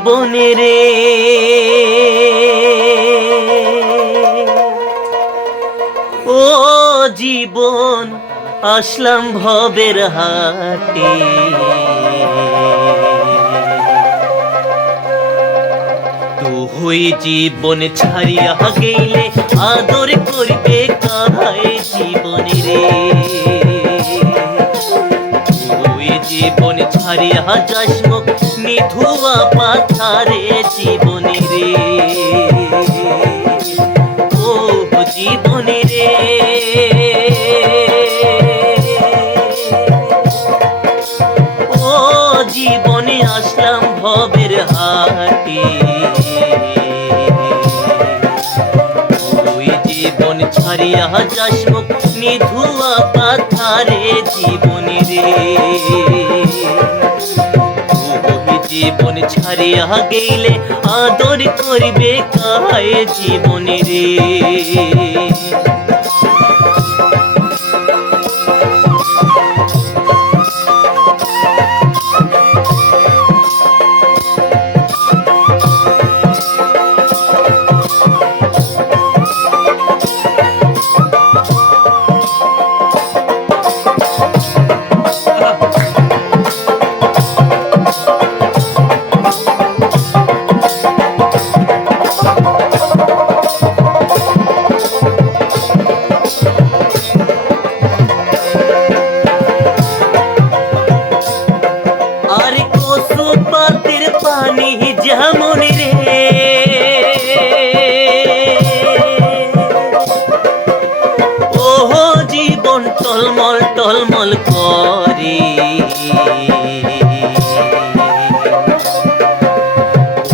জীবনে রে। ও জীবন, আসলাম ভবের হাটে। তুই জীবন ছাড়িয়া গেলে আদর করবে কাহায় জীবনে জীবন ছাড়িয়া যাস মুখ নিধুয়া পাথারে জীবনে রে। ও জীবনে রে। ও জীবনে আসলাম ভবের হাটে জীবন ছাড়িয়া যাস নিধুয়া পাথারে জীবনে রে। জীবন ছাড়িয়া গেলে আদর করবে কায় জীবনের রে? পাতের যেমন রে। ওহো জীবন টলমল টলমল করে।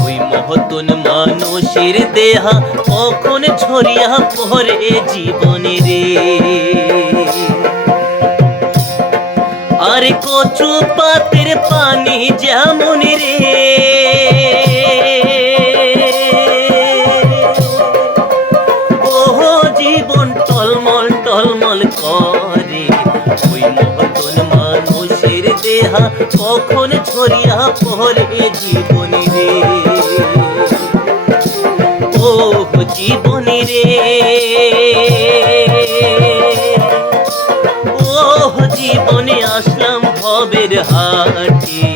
ওই মহতন মানুষের দেহা কখন ছড়িয়া পড়ে জীবনে রে। আরে কচু পাতের পানি যেমন রে। দেহা কখন ছড়িয়া পড়ে জীবনে রে? ও জীবনে রে। ও জীবনে আসলাম ভবের হাটে।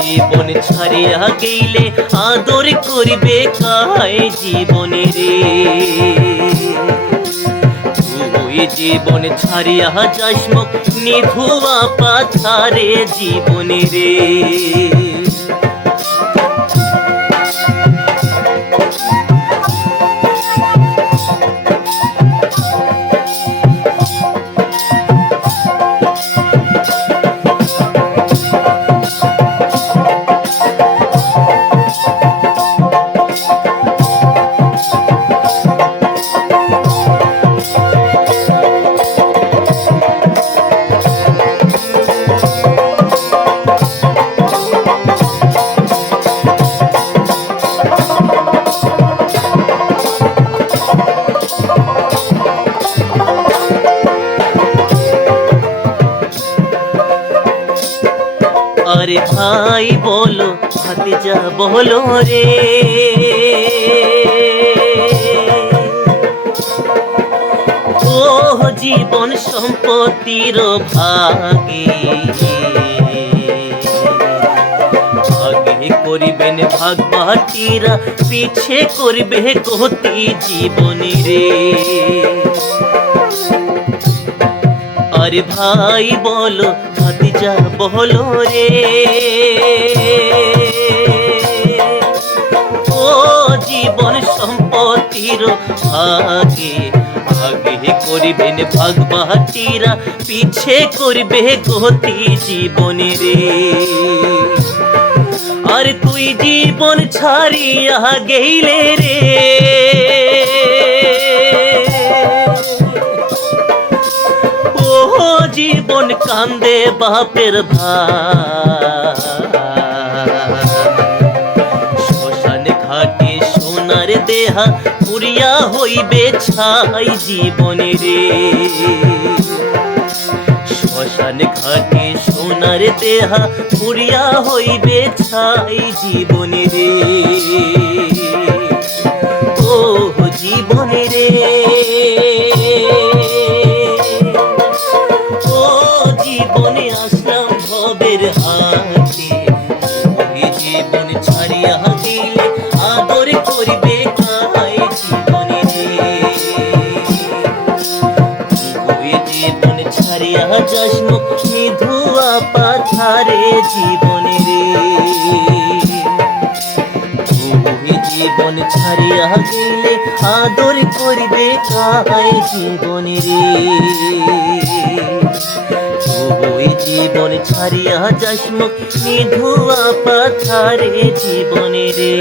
জীবন ছাড়িয়া গেলে আদর করবে কায় জীবনে রে? জীবন ছাড়িয়া যাস মুখ নিধুয়া পাথারে জীবনে রে। ভাই বলো, ভাতিজা বলো রে। ও জীবন সম্পত্তির ভাগে। আগে করিবেন ভাগ বাটিরা পিছে করবে গতি জীবনে রে। আরে ভাই বলো ভাতিজা বলো রে ও জীবন সম্পত্তির ভাগে আগে করিবেন ভাগ বাটিরা পিছে করবে গতি জীবনে রে আর তুই জীবন ছাড়িয়া গেলে রে জীবন কান্দে বাপের ভাষান ঘাটে সোনার দেহা পুরিয়া হইবে ছাই জীবনে রে। শ্মশান ঘাটে সোনার দেহা পুরিয়া হইবে ছাই জীবনে রে। ও জীবনে রে। জীবন ছাড়িয়া গেলে আদর করবে কায় জীবনের ওই জীবন ছাড়িয়া যাস নিধুয়া পাথারে জীবন রে।